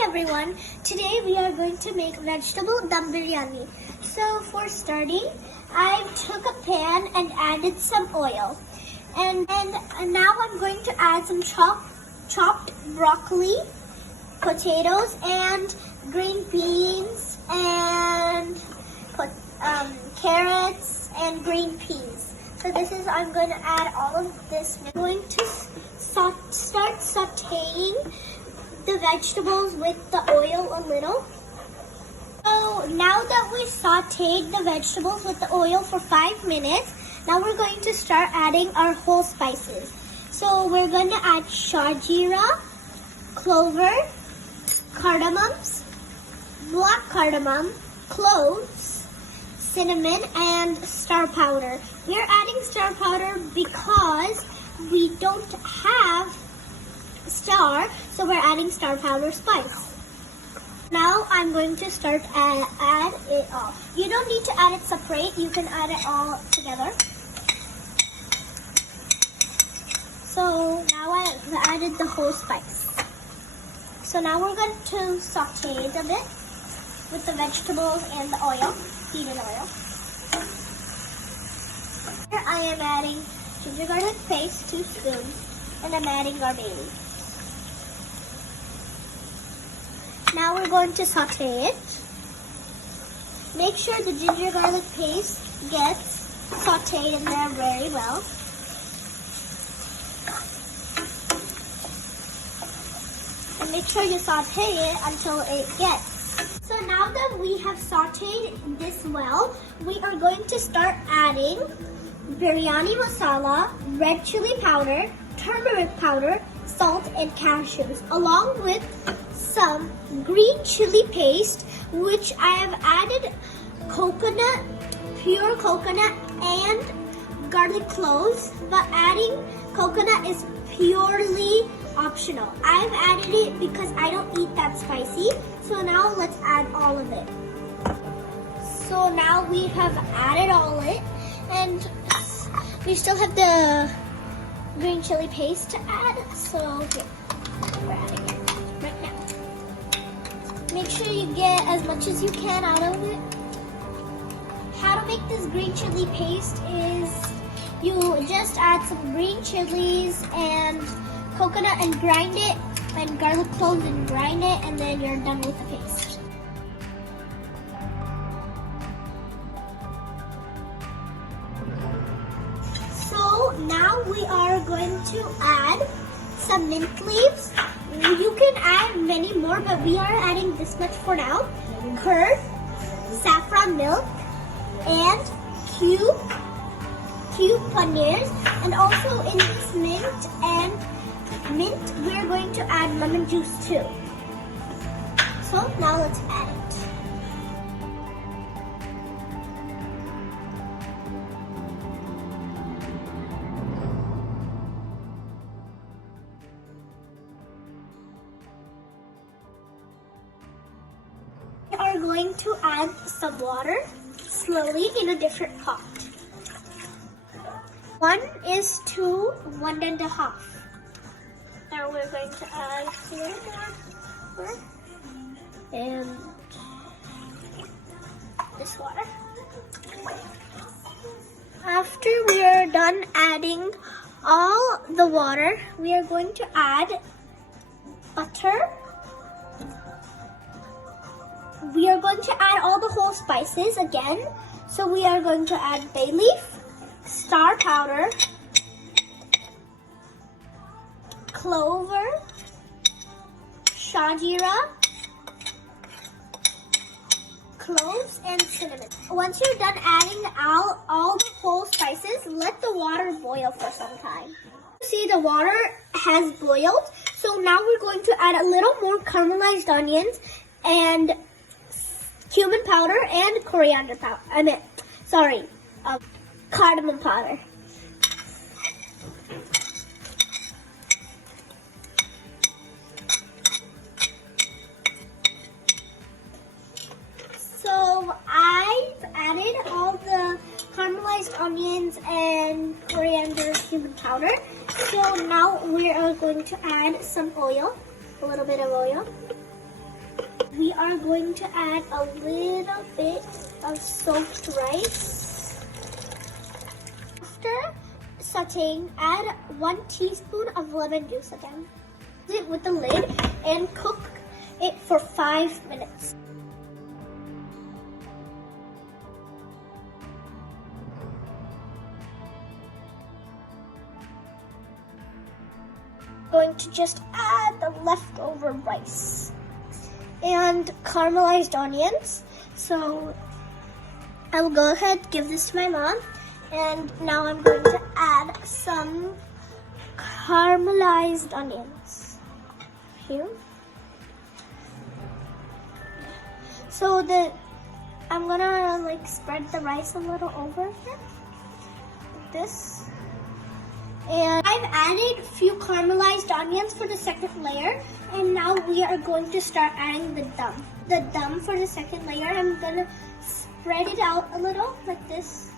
Hi everyone, today we are going to make vegetable dum biryani. So for starting, I took a pan and added some oil. And now I'm going to add some chopped broccoli, potatoes, and green beans, and carrots, and green peas. So I'm going to add all of this. I'm going to start sauteing the vegetables with the oil a little. So now that we sauteed the vegetables with the oil for 5 minutes, now we're going to start adding our whole spices. So we're going to add shajira, clover, cardamoms, black cardamom, cloves, cinnamon, and star powder. We're adding star powder because we don't have star, so we're adding star powder spice. Now I'm going to start add it all. You don't need to add it separate, you can add it all together. So now I've added the whole spice. So now we're going to saute it a bit with the vegetables and the oil, heated oil. Here I am adding ginger garlic paste, 2 spoons, and I'm adding our bay leaf. Now we're going to saute it. Make sure the ginger garlic paste gets sauteed in there very well. And make sure you saute it until it gets. So now that we have sauteed this well, we are going to start adding biryani masala, red chili powder, turmeric powder, salt, and cashews, along with some green chili paste, which I have added coconut, pure coconut, and garlic cloves, but adding coconut is purely optional. I've added it because I don't eat that spicy. So now let's add all of it. So now we have added all it, and we still have the green chili paste to add. So here, we're adding it right now. Make sure you get as much as you can out of it. How to make this green chili paste is you just add some green chilies and coconut and grind it, and garlic cloves and grind it, and then you're done with the paste. So now we are going to add some mint leaves. You can add many more, but we are adding this much for now. Curd, saffron milk, and cube paneers. And also in this mint, we are going to add lemon juice too. So now let's add it. We are going to add some water slowly in a different pot. 1:1.5. Now we're going to add a little more, and this water. After we are done adding all the water, we are going to add butter. We are going to add all the whole spices again. So we are going to add bay leaf, star powder, clover, shajira, cloves, and cinnamon. Once you're done adding all the whole spices, let the water boil for some time. See, the water has boiled, so now we're going to add a little more caramelized onions and cumin powder and coriander powder. Cardamom powder. So I've added all the caramelized onions and coriander cumin powder. So now we are going to add some oil, a little bit of oil. We are going to add a little bit of soaked rice. After sauteing, add 1 teaspoon of lemon juice again. It with the lid and cook it for 5 minutes. Going to just add the leftover rice and caramelized onions. So I will go ahead, give this to my mom, and now I'm going to add some caramelized onions here. So that I'm gonna like spread the rice a little over here, like this. And I've added a few caramelized onions for the second layer, and now we are going to start adding the dum. The dum for the second layer, I'm gonna spread it out a little like this.